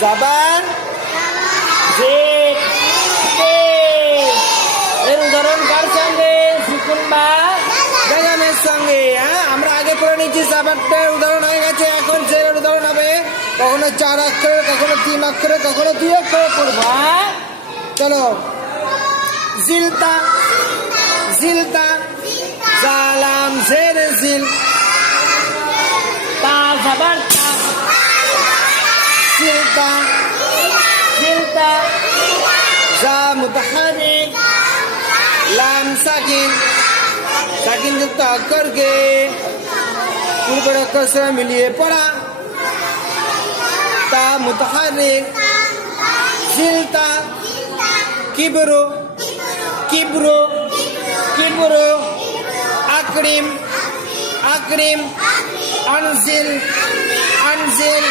জাবার Z এর উদাহরণ কার সঙ্গে? সুকুন বা লাগামের সঙ্গে। হ্যাঁ, আমরা আগে পড়ে নিচ্ছি জাবারটার উদাহরণ হয়ে গেছে, এখন জেরের উদাহরণ হবে। কখনো 4 অক্ষরে, কখনো 3 অক্ষরে, কখনো 2 অক্ষরে পড়বো। হ্যাঁ, চলো। জিলতা জিলতা জালাম জের জিল তা জাবার তা জিলতা জিলতা জা মুতাহারিক লাম সাকিন সাকিন যুক্ত অক্ষরকে পূর্বের অক্ষর সঙ্গে মিলিয়ে পড়া। তা মুতাহারিক জিলতা কিবরু কিবরু কিবরু আকরিম আকরিম আনজিল আনজিল